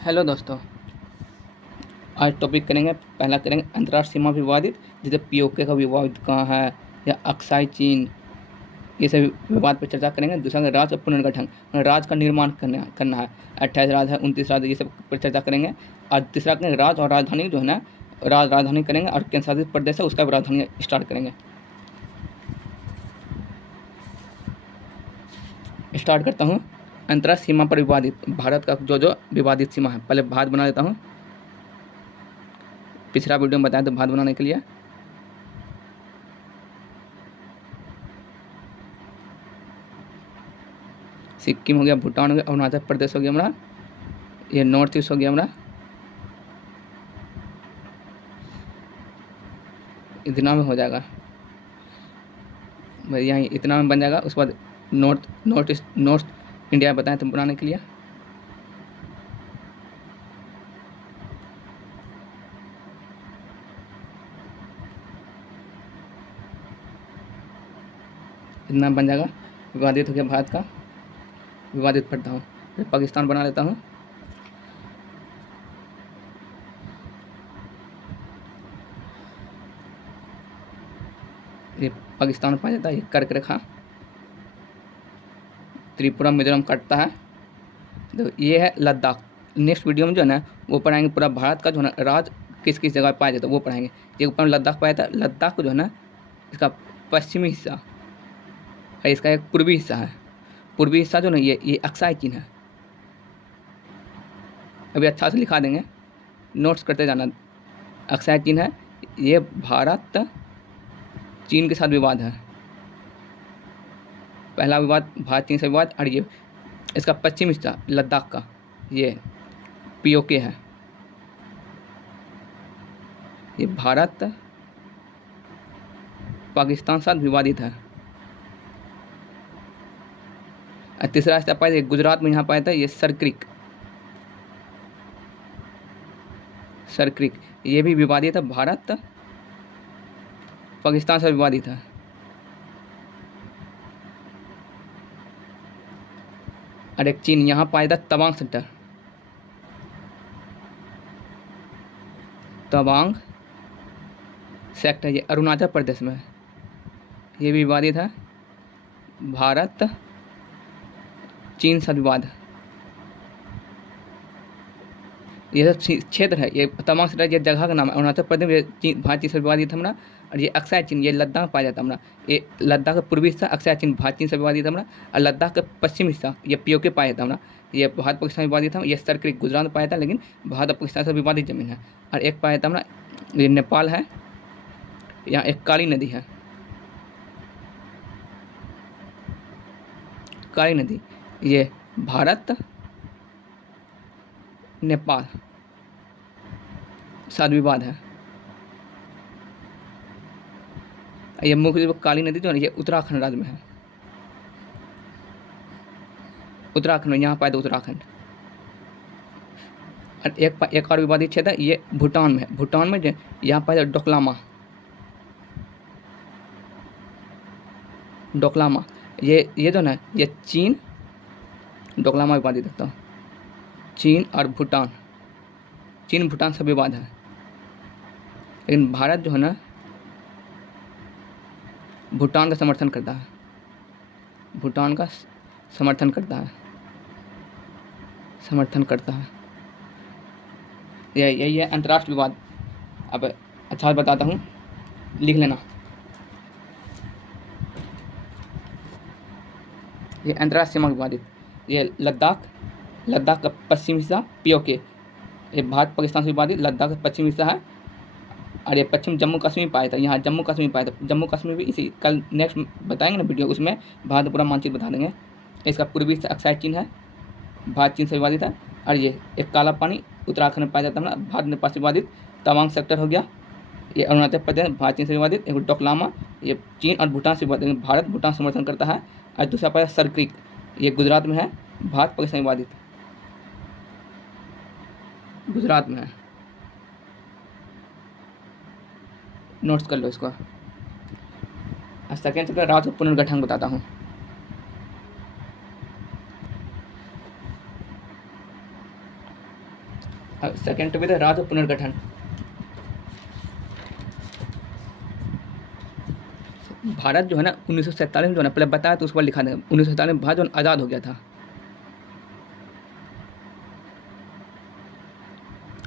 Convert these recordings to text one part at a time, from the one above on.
Hello दोस्तों। आज topic करेंगे, पहला करेंगे अंतर्राष्ट्रीय सीमा विवादित, जैसे पीओके का विवाद कहाँ है या अक्साई चीन, ये सभी विवाद पर चर्चा करेंगे। दूसरा राज्य और पुनर्गठन, राज्य का निर्माण करना है। 28 राज्य है, 29 राज्य, ये सब पर चर्चा करेंगे। और तीसरा करेंगे राज्य और राजधानी, जो है ना राजधानी करेंगे, और केंद्र शासित प्रदेश है उसका भी राजधानी स्टार्ट करेंगे। स्टार्ट करता हूँ। अंतर्राष्ट्रीय सीमा पर विवादित, भारत का जो विवादित सीमा है, पहले भारत बना देता हूँ। पिछला वीडियो में बताया था भारत बनाने के लिए। सिक्किम हो गया, भूटान हो गया, अरुणाचल प्रदेश हो गया हमारा, ये नॉर्थ ईस्ट हो गया हमारा, इतना में हो जाएगा भाई, यहाँ इतना में बन जाएगा। उसके बाद नॉर्थ इंडिया बताएं तो बनाने के लिए। इतना बन जाएगा। विवादित हो गया भारत का, विवादित पड़ता हूँ। फिर पाकिस्तान बना लेता हूँ। ये पाकिस्तान पाया जाता है, ये कर्क रेखा, त्रिपुरा मिजोरम कटता है। तो ये है लद्दाख। नेक्स्ट वीडियो में जो है ना वो पढ़ाएंगे पूरा भारत का जो है ना राज्य किस किस जगह पाया जाता है, वो पढ़ाएंगे। ये ऊपर लद्दाख पाया जाता है। लद्दाख को जो है ना इसका पश्चिमी हिस्सा और इसका एक पूर्वी हिस्सा है। पूर्वी हिस्सा जो ना ये अक्साई चीन है। अभी अच्छा से लिखा देंगे, नोट्स करते जाना। अक्साई चीन है, ये भारत चीन के साथ विवाद है। पहला विवाद भारत चीन से विवाद, और ये इसका पश्चिम हिस्सा लद्दाख का ये पीओके है। ये भारत पाकिस्तान साथ विवादित है। और तीसरा हिस्सा पाया जाए गुजरात में, यहाँ पाया था ये सरक्रिक, ये भी विवादित है, भारत पाकिस्तान से विवादित है। और एक चीन यहाँ पाया था तवांग सेक्टर, ये अरुणाचल प्रदेश में है, ये भी विवादित है। भारत चीन से विवाद है। ये सब क्षेत्र है, ये तवांग सेक्टर, ये जगह का नाम है। अरुणाचल प्रदेश में भारत चीन से विवादित है हमारा। और ये अक्साई चीन, ये लद्दाख में पाया जाता है हमारा। ये लद्दाख का पूर्वी हिस्सा अक्साई चीन भारत चीन से विवादित है हमारा। और लद्दाख का पश्चिम हिस्सा ये पीओके पाया जाता है हमारा, ये भारत पाकिस्तान विवादित है। ये सरक्रिक गुजरात में पाया था, लेकिन भारत और पाकिस्तान से विवादित जमीन है। और एक पाया जाता है हमारा, ये नेपाल है। यहाँ एक काली नदी है, काली नदी, ये भारत नेपाल साथ विवाद है। ये मुख्य काली नदी जो है ये उत्तराखंड राज्य में है। उत्तराखंड में यहाँ पाया था उत्तराखंड। और एक और विवादित क्षेत्र है, ये भूटान में है। भूटान में जो यहाँ पाया था डोकलामा, ये जो ना ये चीन, डोकलामा विवादित रखता हूँ। चीन और भूटान, चीन भूटान से विवाद है। लेकिन भारत जो है ना भूटान का समर्थन करता है, भूटान का समर्थन करता है। यही है अंतर्राष्ट्रीय विवाद। अब अच्छा बताता हूँ, लिख लेना। ये अंतर्राष्ट्रीय सीमा विवादित, ये लद्दाख का पश्चिम हिस्सा पीओके, ये भारत पाकिस्तान से विवादित लद्दाख का पश्चिम हिस्सा है। और ये पश्चिम जम्मू कश्मीर पाया था, यहाँ जम्मू कश्मीर पाया था। जम्मू कश्मीर भी इसी कल नेक्स्ट बताएंगे ना वीडियो, उसमें भारत पूरा मानचित्र बता देंगे। इसका पूर्वी हिस्सा अक्साई चीन है, भारत चीन से विवादित है। और ये एक काला पानी उत्तराखंड में पाया जाता है, भारत नेपाल से विवादित। तवांग सेक्टर हो गया, ये अरुणाचल प्रदेश भारत चीन से विवादित। एक डोकलामा, ये चीन और भूटान से विवादित, भारत भूटान समर्थन करता है। और दूसरा पाया सरक्रिक, ये गुजरात में है, भारत पाकिस्तान विवादित, गुजरात में है। नोट्स कर लो इसको। आज सेकेंड चैप्टर राज्य पुनर्गठन बताता हूँ। सेकेंड टॉपिक है राज्य पुनर्गठन। भारत जो है ना 1947 में जो है ना, पहले बताया तो उसके बाद लिखा देंगे। 1947 में भारत जो है आज़ाद हो गया था।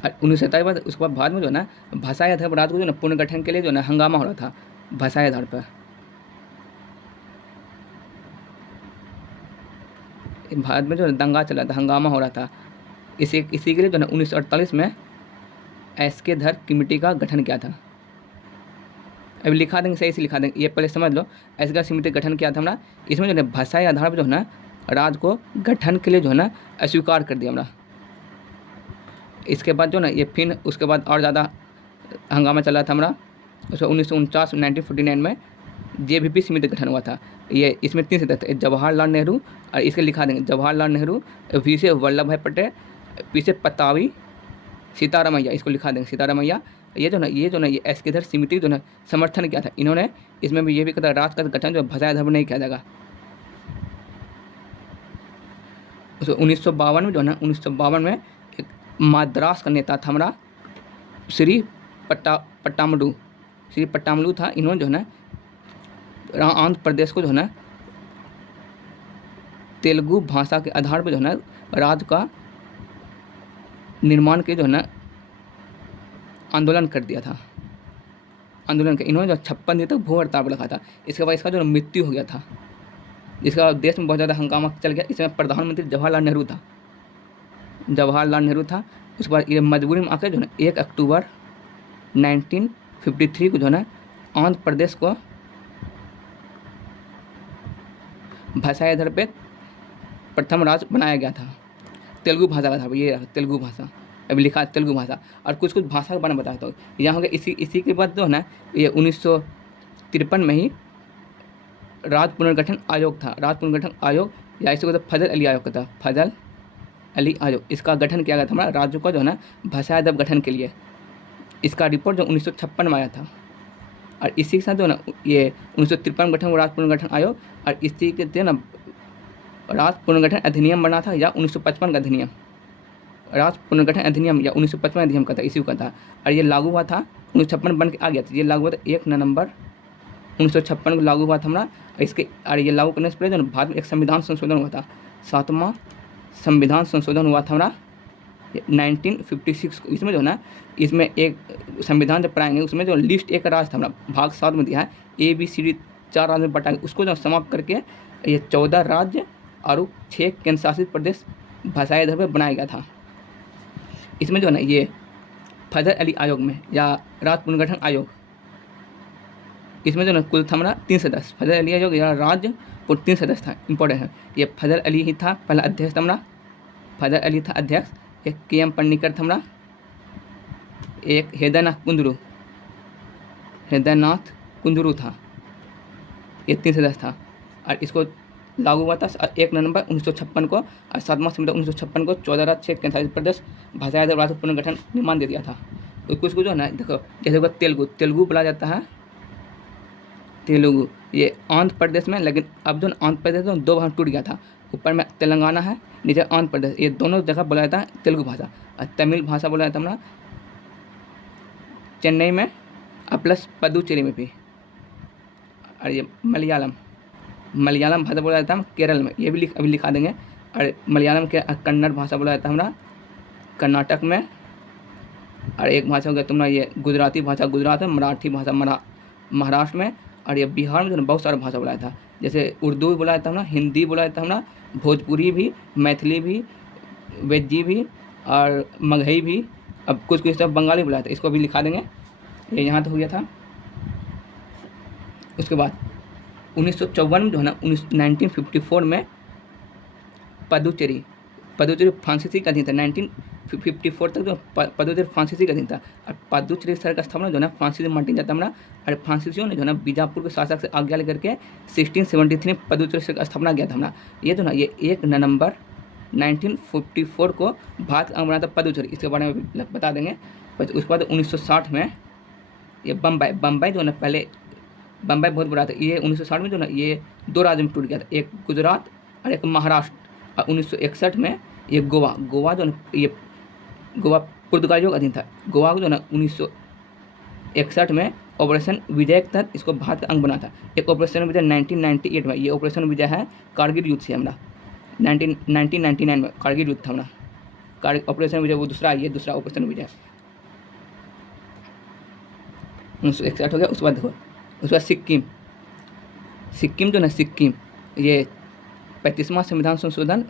और 1947 बाद उसके बाद भारत में जो है ना भाषाई आधार पर राज्य को जो है ना पुनर्गठन के लिए जो है ना हंगामा हो रहा था भाषाई आधार पर। भारत में जो है दंगा चला था, हंगामा हो रहा था। इसी के लिए जो है ना 1948 में एसके धर कमेटी का गठन किया था। अभी लिखा देंगे, सही से लिखा देंगे, ये पहले समझ लो। एसके धर समिति गठन किया था हमारा। इसमें जो है भाषाई आधार पर जो है ना राज्य को गठन के लिए जो है ना अस्वीकार कर दिया हमारा। इसके बाद जो ना ये फिर उसके बाद और ज़्यादा हंगामा चला था हमारा। उसमें 1949 में JVP समिति गठन हुआ था। ये इसमें 3 सदस्य थे, जवाहरलाल नेहरू, और इसके लिखा देंगे जवाहरलाल नेहरू, वी से वल्लभ भाई पटेल, पी से पतावी सीतारामैया, इसको लिखा देंगे सीतारामैया। ये जो ना ये एसके धर समिति जो ना समर्थन किया था इन्होंने। इसमें भी ये भी कहता है राज्य का गठन जो भाषाई आधार पर नहीं किया जाएगा। 1952 में जो है ना 1952 में एक मद्रास का नेता था हमारा श्री पट्टामलू था। इन्होंने जो है ना आंध्र प्रदेश को जो है ना तेलुगु भाषा के आधार पर जो है ना राज्य का निर्माण के जो है ना आंदोलन कर दिया था। आंदोलन के इन्होंने जो 56 दिन तक भूख हड़ताल पर रखा था। इसके बाद इसका जो मृत्यु हो गया था, जिसका देश में बहुत ज़्यादा हंगामा चल गया। इसमें प्रधानमंत्री जवाहरलाल नेहरू था। उसके बाद ये मजबूरी में आकर जो है 1 अक्टूबर 1953 को जो है ना आंध्र प्रदेश को भाषाई आधार पे प्रथम राज्य बनाया गया था। तेलुगु भाषा का था, ये तेलुगु भाषा अभी लिखा है, तेलुगु भाषा। और कुछ भाषा के बारे में बताता हूँ। यहाँ हो गया इसी के बाद जो है ना ये 1953 में ही राज्य पुनर्गठन आयोग था। राज्य पुनर्गठन आयोग या इसे कहते फजल अली आयोग का था, फजल अली आयोग। इसका गठन किया गया था हमारा राज्यों का जो है ना भाषाई आधार गठन के लिए। इसका रिपोर्ट जो 1956 में आया था। और इसी के साथ जो है ना ये 1953 में गठन हुआ राज्य पुनर्गठन आयोग। और इसी के जो है ना राज्य पुनर्गठन अधिनियम बना था, या 1955 का अधिनियम, राज्य पुनर्गठन अधिनियम या 1955 अधिनियम का था, इसी का था। और ये लागू हुआ था 1956 बन के आ गया था। ये लागू हुआ था 1 नवंबर 1956 को लागू हुआ था हमारा। इसके और ये लागू करने से पहले जो भारत में एक संविधान संशोधन हुआ था, 7वां संविधान संशोधन हुआ था हमारा 1956 को। इसमें जो है ना इसमें एक संविधान जब पढ़ाएंगे उसमें जो लिस्ट एक राज्य था हमारा, भाग 7 में दिया है, ABCD 4 राज्य में बटाएंगे। उसको जो समाप्त करके ये 14 राज्य और 6 केंद्र शासित प्रदेश भाषाई आधार पर बनाया गया था। इसमें जो है ना ये फजल अली आयोग में या राज्य पुनर्गठन आयोग, इसमें जो है ना कुल था हमारा 3 सदस्य। फजल अली आयोग या राज्य पर 3 सदस्य था, इंपॉर्टेंट है। ये फजल अली ही था पहला अध्यक्ष था हमारा, फजल अली था अध्यक्ष। एक KM पन्नीकर था हमारा, एक हृदयनाथ कुंदरू था। ये 3 सदस्य था। और इसको लागू हुआ था 1 नवंबर 1956 को। और 7वां संविधान 1956 को 14 राज्य 6 केंद्र शासित प्रदेश भाषाई आधार राज्य पुनर्गठन निर्माण दे दिया था। तो कुछ जो है ना देखो, जैसे होगा तेलुगु बोला जाता है, तेलुगु ये आंध्र प्रदेश में। लेकिन अब जो आंध्र प्रदेश में 2 भाग टूट गया था, ऊपर में तेलंगाना है, नीचे आंध्र प्रदेश। ये दोनों जगह बोला जाता है तेलुगु भाषा। और तमिल भाषा बोला जाता है हमारा चेन्नई में और प्लस पुदुचेरी में भी। और ये मलयालम भाषा बोला जाता है केरल में, ये भी अभी लिखा देंगे। और मलयालम के कन्नड़ भाषा बोला जाता है हमारा कर्नाटक में। और एक भाषा हो गया तुम्हारा ये गुजराती भाषा गुजरात में, मराठी भाषा महाराष्ट्र में। और ये बिहार में जो है बहुत सारा भाषा बोला जाता है, जैसे उर्दू भी बोला जाता है हमारा, हिंदी बोला जाता है हमारा, भोजपुरी भी, मैथिली भी, वेज्जी भी और मगही भी। अब कुछ सब बंगाली बोला जाता है, इसको भी लिखा देंगे। ये यहाँ तो हो गया था। उसके बाद 1954 में जो है ना 1954 में पुदुचेरी फ्रांसीसी का अधीन था। 1954 तक जो पुदुचेरी फ्रांसीसी का अधीन था। और पुदुचेरी शहर का स्थापना जो है ना फ्रांसीसी मार्टिन जाता हमारा। और फ्रांसीसियों ने जो है ना बीजापुर के शासक से आज्ञा लेकर के 1673 में पुदुचेरी शहर का स्थापना किया था हमारा। ये जो ना ये 1 नवंबर 1954 को भारत का अंग बना था पुदुचेरी, इसके बारे में भी बता देंगे। उसके बाद 1960 में ये बम्बई जो है ना, पहले बम्बई बहुत बड़ा था। ये 1960 में जो ना ये 2 राज्य में टूट गया था, एक गुजरात और एक महाराष्ट्र। और 1961 में ये गोवा जो ना ये गोवा पुर्तगालियों का अधीन था। गोवा को जो ना 1961 में ऑपरेशन विजय के तहत इसको भारत का अंग बना था। एक ऑपरेशन विजय 1998 में, ये ऑपरेशन विजय है कारगिल युद्ध से हमारा 1999 में कारगिल युद्ध था हमारा। ऑपरेशन विजय वो दूसरा, ये दूसरा ऑपरेशन विजय 1961 हो गया। उसके बाद देखो, उसके बाद सिक्किम जो ना सिक्किम, ये 35वां संविधान संशोधन